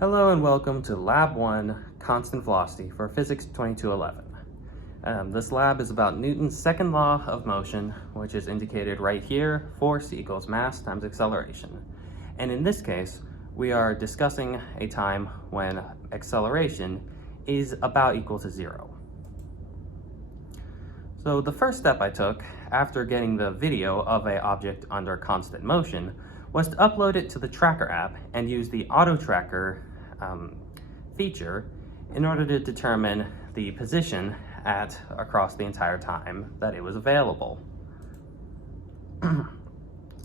Hello and welcome to Lab 1 Constant Velocity for Physics 2211. This lab is about Newton's second law of motion, which is indicated right here, force equals mass times acceleration. And in this case, we are discussing a time when acceleration is about equal to 0. So the first step I took after getting the video of an object under constant motion was to upload it to the tracker app and use the auto tracker feature in order to determine the position across the entire time that it was available.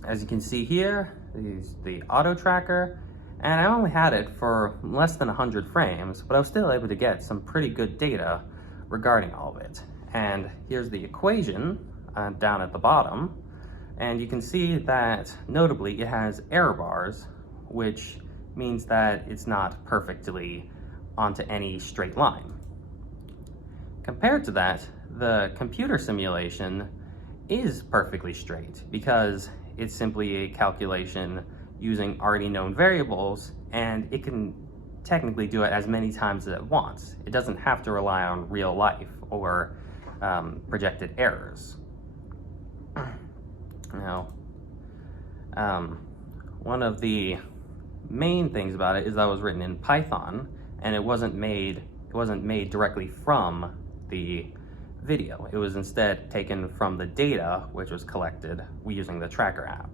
As you can see here, is the auto tracker, and I only had it for less than 100 frames, but I was still able to get some pretty good data regarding all of it. And here's the equation down at the bottom, and you can see that notably it has error bars, which means that it's not perfectly onto any straight line. Compared to that, the computer simulation is perfectly straight because it's simply a calculation using already known variables, and it can technically do it as many times as it wants. It doesn't have to rely on real life or projected errors. Now, one of the main things about it is that it was written in Python, and it wasn't made directly from the video. It was instead taken from the data which was collected using the tracker app.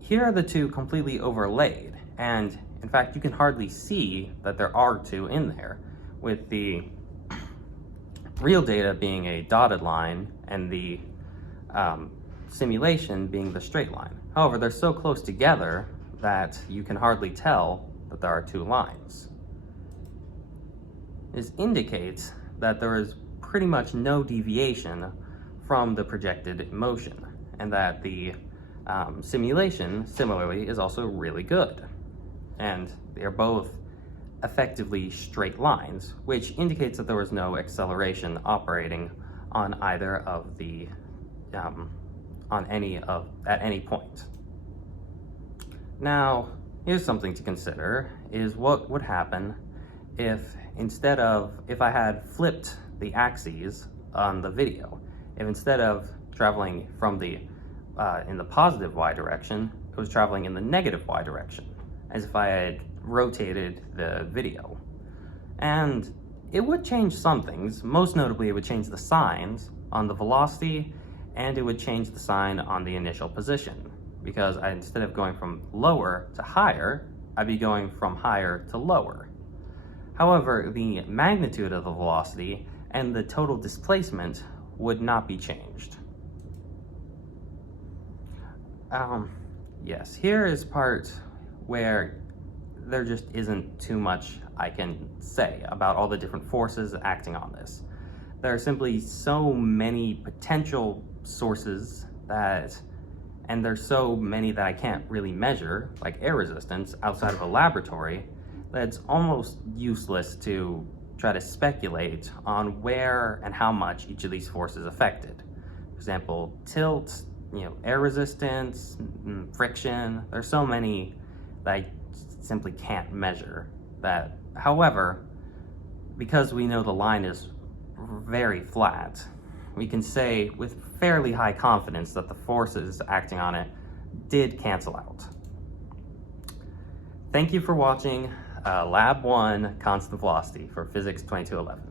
Here are the two completely overlaid, and in fact you can hardly see that there are two in there, with the real data being a dotted line and the simulation being the straight line. However, they're so close together that you can hardly tell that there are two lines. This indicates that there is pretty much no deviation from the projected motion, and that the simulation, similarly, is also really good. And they're both effectively straight lines, which indicates that there was no acceleration operating on either of the at any point. Now, here's something to consider, is what would happen if if I had flipped the axes on the video. If instead of traveling from in the positive y direction, it was traveling in the negative y direction, as if I had rotated the video. And it would change some things. Most notably, it would change the signs on the velocity, and it would change the sign on the initial position, because instead of going from lower to higher, I'd be going from higher to lower. However, the magnitude of the velocity and the total displacement would not be changed. Yes, here is part where there just isn't too much I can say about all the different forces acting on this. There are simply so many potential sources and there's so many that I can't really measure, like air resistance, outside of a laboratory, that it's almost useless to try to speculate on where and how much each of these forces affected. For example, tilt, air resistance, friction. There's so many that I simply can't measure that. However, because we know the line is very flat, we can say with fairly high confidence that the forces acting on it did cancel out. Thank you for watching Lab 1 Constant Velocity for Physics 2211.